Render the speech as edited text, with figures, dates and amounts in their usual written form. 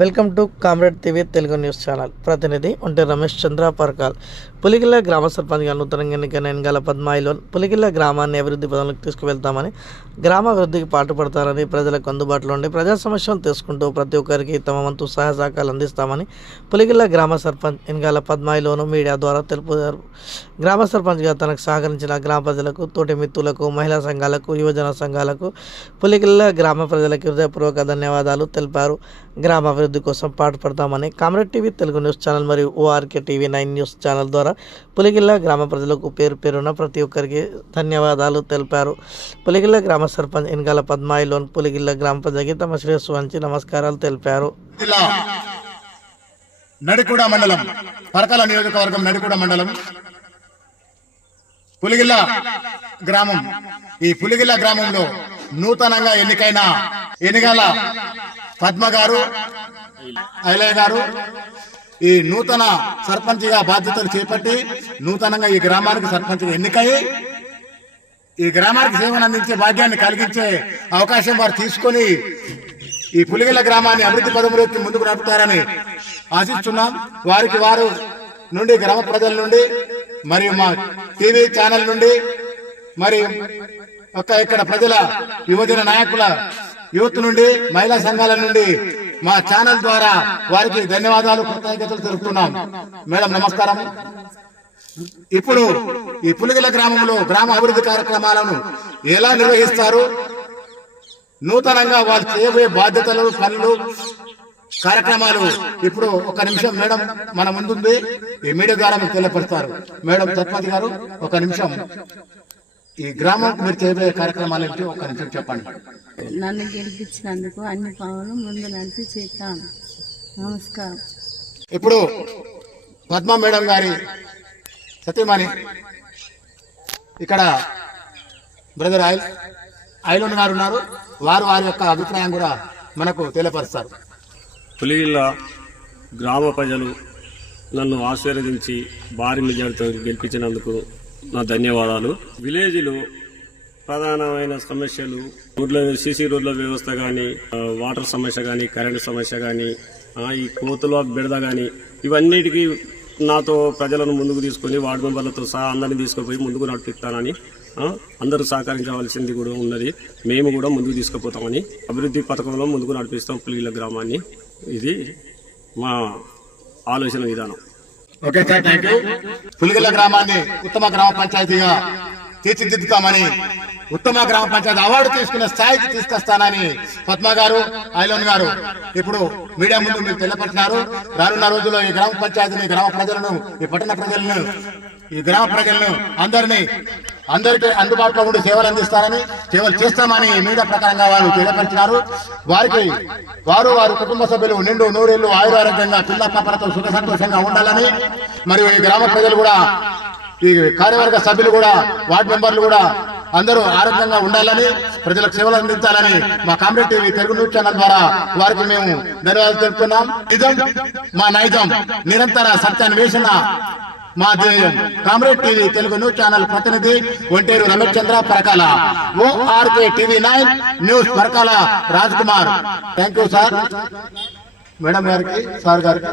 Welcome to comrade TV Telugu news channel. ప్రతినిధి ఒంటి రమేష్ చంద్ర పర్కాల్. పులిగిల్ల గ్రామ సర్పంచ్గా నూతనంగా ఎన్నికైన ఎన్నికల పద్మాయిలో పులిగిల్ల గ్రామాన్ని అభివృద్ధి పదంలోకి తీసుకువెళ్తామని, గ్రామాభివృద్ధికి పాటుపడతారని, ప్రజలకు అందుబాటులో ఉండి ప్రజా సమస్యలు తీసుకుంటూ ప్రతి ఒక్కరికి తమ వంతు సహాయ సహకారాలు అందిస్తామని పులిగిల్ల గ్రామ సర్పంచ్ ఎన్నికల పద్మాయిలోను మీడియా ద్వారా తెలుపుతారు. గ్రామ సర్పంచ్గా తనకు సహకరించిన గ్రామ ప్రజలకు, తోటి మిత్రులకు, మహిళా సంఘాలకు, యువజన సంఘాలకు పులిగిల్ల గ్రామ ప్రజలకు హృదయపూర్వక ధన్యవాదాలు తెలిపారు. గ్రామ అభివృద్ధి కోసం పాటుపడతామని comrade TV Telugu news channel మరియు ఓఆర్కే టీవీ 9 న్యూస్ ఛానల్ ద్వారా పులిగిల్ల గ్రామ ప్రజలకు పేరు పేరున ప్రతి ఒక్కరికి ధన్యవాదాలు తెలిపారు. పులిగిల్ల గ్రామ సర్పంచ్ ఎన్నికల పద్మాయిలోన్ పులిగిల్ల గ్రామ ప్రజలకి తమ శ్రేయస్సు వంచి నమస్కారాలు తెలిపారు. నడికూడ మండలం, పరకాల నియోజకవర్గం నడికూడ మండలం పులిగిల్ల గ్రామం. ఈ పులిగిల్ల గ్రామంలో నూతనంగా ఎన్నికైన ఎన్నికల పద్మ గారు, ఐలయ్య గారు ఈ నూతన సర్పంచ్గా బాధ్యతలు చేపట్టి నూతనంగా ఈ గ్రామానికి సర్పంచ్గా ఎన్నికై ఈ గ్రామానికి సేవను అందించే భాగ్యాన్ని కలిగించే అవకాశం వారు తీసుకొని ఈ పులిగిల్ల గ్రామాన్ని అభివృద్ధి పదంలోకి ముందుకు నడుపుతారని ఆశిస్తున్నాం. వారికి వారు నుండి గ్రామ ప్రజల నుండి మరియు మా టీవీ ఛానల్ నుండి మరియు ఇక్కడ ప్రజల యువజన నాయకుల యూత్ నుండి, మహిళా సంఘాల నుండి మా ఛానల్ ద్వారా వారికి ధన్యవాదాలు, కృతజ్ఞతలు తెలుపుతున్నాం. మేడం నమస్కారం. ఇప్పుడు ఈ పులిగిల్ల గ్రామంలో గ్రామ అభివృద్ధి కార్యక్రమాలను ఎలా నిర్వహిస్తారు, నూతనంగా వాళ్ళు చేయబోయే బాధ్యతలు, పనులు, కార్యక్రమాలు ఇప్పుడు ఒక నిమిషం మేడం మన ముందుంది, ఈ మీడియా ద్వారా మీకు తెలియపరుస్తారు. మేడం సర్పంచ్ గారు ఒక నిమిషం ఈ గ్రామం మీరు చేయబోయే కార్యక్రమాలు ఏంటి ఒక నిమిషం చెప్పండి. నన్ను గెలిపించినందుకు అన్ని పనులు ముందు నడిచి చేస్తాను. నమస్కారం. ఇప్పుడు పద్మా మేడం గారి సత్యమణి ఇక్కడ బ్రదర్ ఐలోన్ గారు ఉన్నారు. వారు వారి యొక్క అభిప్రాయం కూడా మనకు తెలియపరుస్తారు. పులిగిల్ల గ్రామ ప్రజలు నన్ను ఆశీర్వదించి భారీ మెజార్టీతో గెలిపించినందుకు నా ధన్యవాదాలు. విలేజ్లో ప్రధానమైన సమస్యలు రోడ్ల, సీసీ రోడ్ల వ్యవస్థ కానీ, వాటర్ సమస్య కానీ, కరెంటు సమస్య కానీ, ఈ కోతుల బెడద కానీ, ఇవన్నిటికీ నాతో ప్రజలను ముందుకు తీసుకొని వార్డు మెంబర్లతో సహా అందరినీ తీసుకుపోయి ముందుకు నడిపిస్తానని, అందరూ సహకరించవలసింది కూడా ఉన్నది. మేము కూడా ముందుకు తీసుకుపోతామని, అభివృద్ధి పథకంలో ముందుకు నడిపిస్తాం పులిగిల్ల గ్రామాన్ని. ఇది మా ఆలోచన విధానం. Okay sir, thank you. Puligilla గ్రామాన్ని ఉత్తమ గ్రామ పంచాయతీగా తీర్చిదిద్దుతామని, ఉత్తమ గ్రామ పంచాయతీ అవార్డు తీసుకునే స్థాయికి తీసుకొస్తానని పద్మ గారు, ఐలోన్ గారు ఇప్పుడు మీడియా ముందు మీరు తెలియపరిచినారు. రానున్న రోజుల్లో ఈ గ్రామ పంచాయతీని, గ్రామ ప్రజలను, ఈ పట్టణ ప్రజలను, ఈ గ్రామ ప్రజలను అందరికీ అందుబాటులో ఉండి సేవలు అందిస్తారని, సేవలు చేస్తామని మీడియా ప్రకారంగా వారు తెలియపరిచినారు. వారికి వారి కుటుంబ సభ్యులు నిండు నూరేళ్లు ఆయురారోగ్యంగా, పిల్ల పాపలతో సుఖ సంతోషంగా ఉండాలని, మరియు ఈ గ్రామ ప్రజలు కూడా, ఈ కార్యవర్గ సభ్యులు కూడా, వార్డు మెంబర్లు కూడా అందరూ ఆరోగ్యంగా ఉండాలని, ప్రజలకు సేవలు అందించాలని మా comrade TV Telugu news channel ద్వారా వారికి మేము ధన్యవాదాలు తెలుపుతున్నాం. నిజం మా నైజం, నిరంతర సత్యాన్వేషణ మా ధ్యేయం. Comrade TV Telugu news channel ప్రతినిధి Onteru Ramesh Chandra Parakala, ORK TV 9 news Parakala Raj Kumar. Thank you sir, madam గారికి, సార్ గారికి.